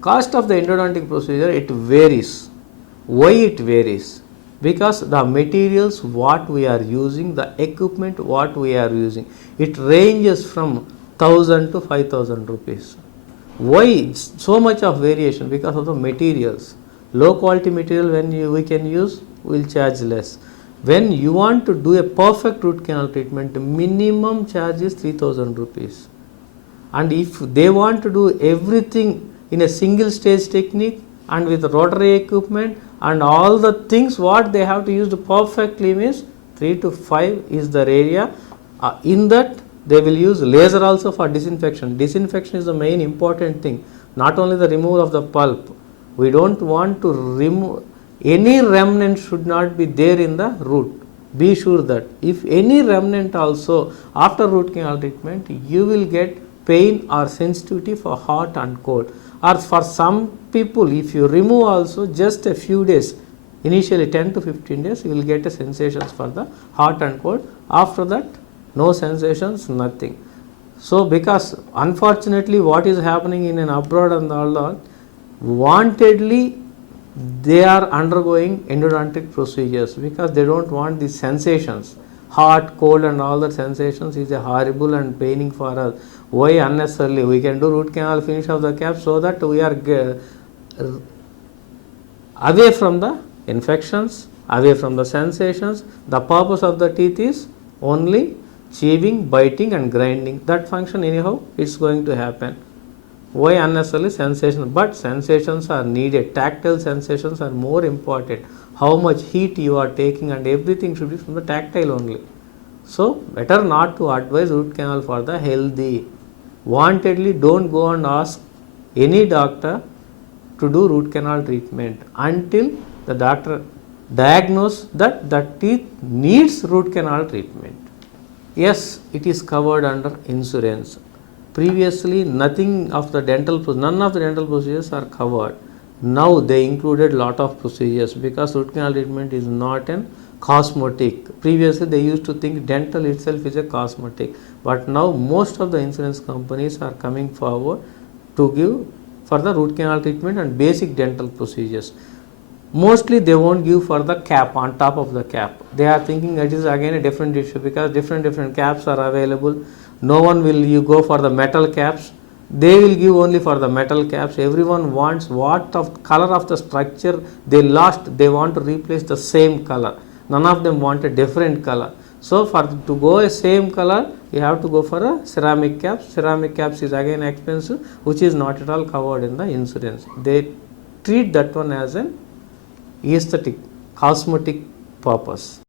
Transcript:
Cost of the endodontic procedure, it varies. Why it varies? Because the materials what we are using, the equipment what we are using, it ranges from 1000 to 5000 rupees. Why so much of variation? Because of the materials. Low quality material when we can use, we will charge less. When you want to do a perfect root canal treatment, minimum charge is 3000 rupees. And if they want to do everything in a single stage technique and with rotary equipment and all the things what they have to use to perfectly means 3 to 5 is the area. In that they will use laser also for disinfection. Disinfection is the main important thing, not only the removal of the pulp. We don't want to remove any remnant, should not be there in the root. Be sure that if any remnant also after root canal treatment, you will get pain or sensitivity for hot and cold. Or for some people, if you remove also just a few days, initially 10 to 15 days, you will get a sensations for the hot and cold. After that, no sensations, nothing. So because unfortunately what is happening in an abroad and all that, wantedly they are undergoing endodontic procedures because they don't want these sensations. Hot, cold and all the sensations is a horrible and paining for us. Why unnecessarily? We can do root canal finish of the cap so that we are away from the infections, away from the sensations. The purpose of the teeth is only chewing, biting and grinding. That function anyhow it's going to happen. Why unnecessarily sensation? But sensations are needed. Tactile sensations are more important. How much heat you are taking and everything should be from the tactile only. So better not to advise root canal for the healthy. Wantedly don't go and ask any doctor to do root canal treatment until the doctor diagnose that the teeth needs root canal treatment. Yes, it is covered under insurance. Previously, none of the dental procedures are covered. Now they included lot of procedures because root canal treatment is not an cosmetic. Previously, they used to think dental itself is a cosmetic, but now most of the insurance companies are coming forward to give for the root canal treatment and basic dental procedures. Mostly they won't give for the cap on top of the cap. They are thinking it is again a different issue because different caps are available. No one will you go for the metal caps. They will give only for the metal caps. Everyone wants what of color of the structure they lost, they want to replace the same color. None of them want a different color. So for to go a same color, you have to go for a ceramic caps. Ceramic caps is again expensive, which is not at all covered in the insurance. They treat that one as an aesthetic, cosmetic purpose.